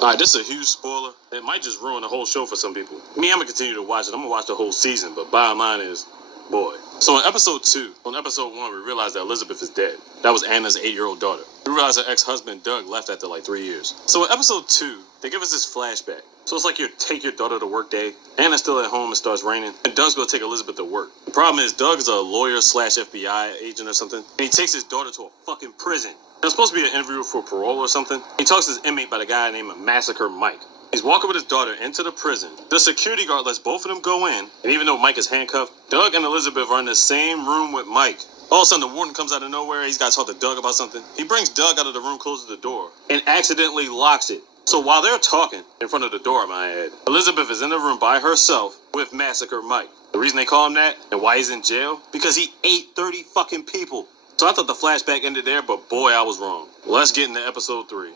Alright, this is a huge spoiler. It might just ruin the whole show for some people. Me, I'm gonna continue to watch it. I'm gonna watch the whole season, but bottom line is, boy. So in episode 2, on episode 1, we realized that Elizabeth is dead. That was Anna's 8-year-old daughter. We realized her ex-husband, Doug, left after like 3 years. So in episode 2, they give us this flashback. So it's like you take your daughter to work day, Anna's still at home, it starts raining, and Doug's gonna take Elizabeth to work. The problem is Doug is a lawyer / FBI agent or something, and he takes his daughter to a fucking prison. It's supposed to be an interview for parole or something. He talks to this inmate by the guy named Massacre Mike. He's walking with his daughter into the prison. The security guard lets both of them go in, and even though Mike is handcuffed, Doug and Elizabeth are in the same room with Mike. All of a sudden, the warden comes out of nowhere. He's got to talk to Doug about something. He brings Doug out of the room, closes the door, and accidentally locks it. So while they're talking, in front of the door, my add, Elizabeth is in the room by herself with Massacre Mike. The reason they call him that, and why he's in jail, because he ate 30 fucking people. So I thought the flashback ended there, but boy, I was wrong. Let's get into episode 3.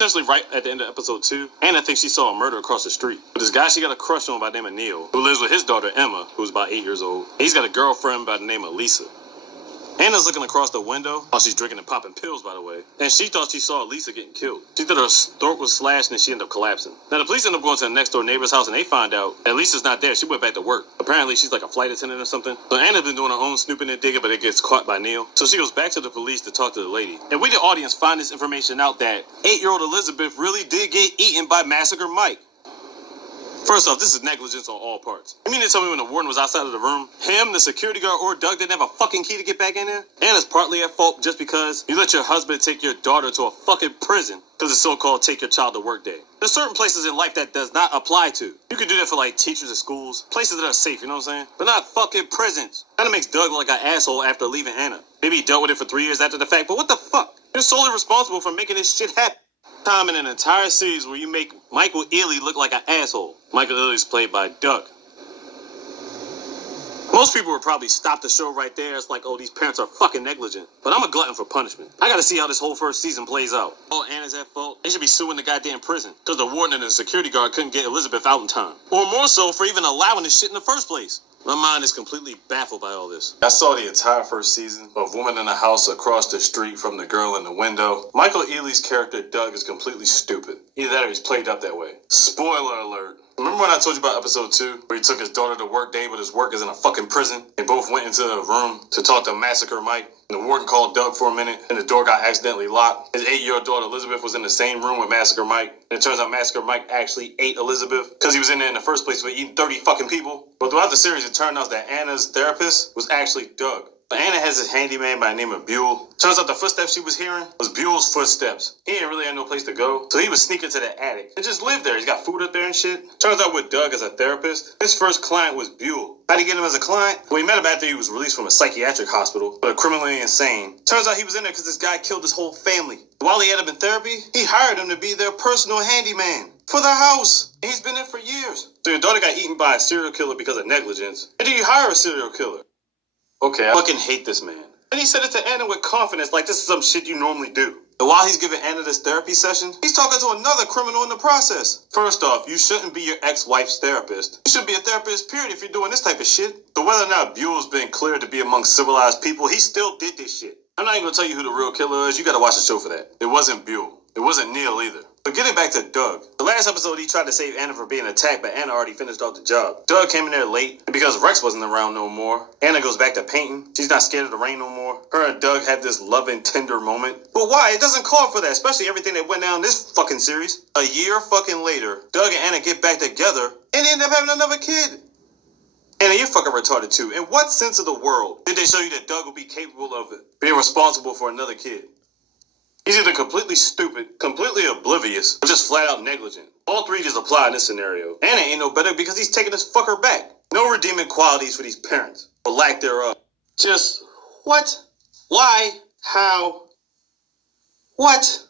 Essentially right at the end of episode 2, Anna thinks she saw a murder across the street. But this guy she got a crush on by the name of Neil, who lives with his daughter Emma, who's about 8 years old. He's got a girlfriend by the name of Lisa. Anna's looking across the window while she's drinking and popping pills, by the way. And she thought she saw Lisa getting killed. She thought her throat was slashed and she ended up collapsing. Now the police end up going to the next door neighbor's house and they find out that Lisa's not there. She went back to work. Apparently she's like a flight attendant or something. So Anna's been doing her own snooping and digging, but it gets caught by Neil. So she goes back to the police to talk to the lady. And we, the audience, find this information out that 8-year-old Elizabeth really did get eaten by Massacre Mike. First off, this is negligence on all parts. You mean to tell me when the warden was outside of the room, him, the security guard, or Doug didn't have a fucking key to get back in there? And it's partly at fault just because you let your husband take your daughter to a fucking prison because it's so-called take your child to work day. There's certain places in life that does not apply to. You can do that for like teachers at schools, places that are safe, you know what I'm saying? But not fucking prisons. Kind of makes Doug look like an asshole after leaving Anna. Maybe he dealt with it for 3 years after the fact, but what the fuck? You're solely responsible for making this shit happen. Time in an entire series where you make Michael Ealy look like an asshole. Michael Ealy's played by Doug. Most people would probably stop the show right there. It's like, oh, these parents are fucking negligent. But I'm a glutton for punishment. I gotta see how this whole first season plays out. Oh, Anna's at fault. They should be suing the goddamn prison because the warden and the security guard couldn't get Elizabeth out in time. Or more so for even allowing this shit in the first place. My mind is completely baffled by all this. I saw the entire first season of Woman in the House across the street from the girl in the window. Michael Ealy's character, Doug, is completely stupid. Either that or he's played up that way. Spoiler alert. Remember when I told you about episode 2, where he took his daughter to work day, but his work is in a fucking prison? They both went into the room to talk to Massacre Mike. And the warden called Doug for a minute, and the door got accidentally locked. His 8-year-old daughter Elizabeth was in the same room with Massacre Mike. And it turns out Massacre Mike actually ate Elizabeth because he was in there in the first place for eating 30 fucking people. But throughout the series, it turned out that Anna's therapist was actually Doug. But Anna has this handyman by the name of Buell. Turns out the footsteps she was hearing was Buell's footsteps. He didn't really have no place to go, so he was sneaking to the attic and just lived there. He's got food up there and shit. Turns out with Doug as a therapist, his first client was Buell. How'd he get him as a client? Well, he met him after he was released from a psychiatric hospital, but criminally insane. Turns out he was in there because this guy killed his whole family. While he had him in therapy, he hired him to be their personal handyman for the house. And he's been there for years. So your daughter got eaten by a serial killer because of negligence. And then you hire a serial killer. Okay, I fucking hate this man. And he said it to Anna with confidence like this is some shit you normally do. And while he's giving Anna this therapy session, he's talking to another criminal in the process. First off, you shouldn't be your ex-wife's therapist. You should be a therapist, period, if you're doing this type of shit. So whether or not Buell's been cleared to be among civilized people, he still did this shit. I'm not even gonna tell you who the real killer is. You gotta watch the show for that. It wasn't Buell. It wasn't Neil either. But getting back to Doug. The last episode, he tried to save Anna from being attacked, but Anna already finished off the job. Doug came in there late, and because Rex wasn't around no more, Anna goes back to painting. She's not scared of the rain no more. Her and Doug had this loving, tender moment. But why? It doesn't call for that, especially everything that went down this fucking series. A year fucking later, Doug and Anna get back together, and they end up having another kid. Anna, you're fucking retarded too. In what sense of the world did they show you that Doug will be capable of being responsible for another kid? He's either completely stupid, completely oblivious, or just flat out negligent. All three just apply in this scenario. Anna ain't no better because he's taking this fucker back. No redeeming qualities for these parents, or lack thereof. Just what? Why? How? What?